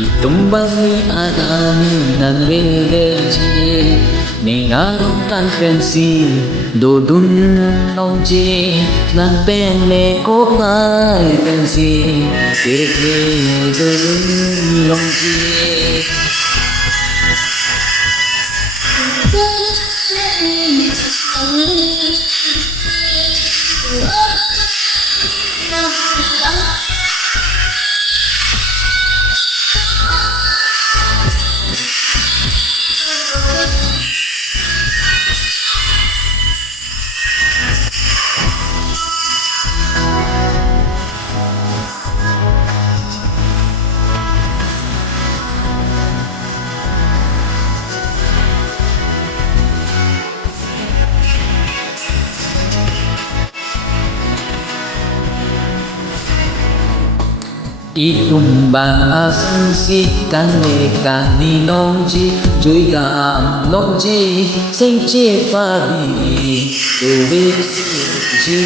Itong bang'y arami ng energy Ningarong kanpensi Dodun nong ji Nang pene ko may pensi Tiki dodun nong ji Itong baasang si kaneka ni nong ji Chui ga nong ji Sinh chi pa bi Tu vi ji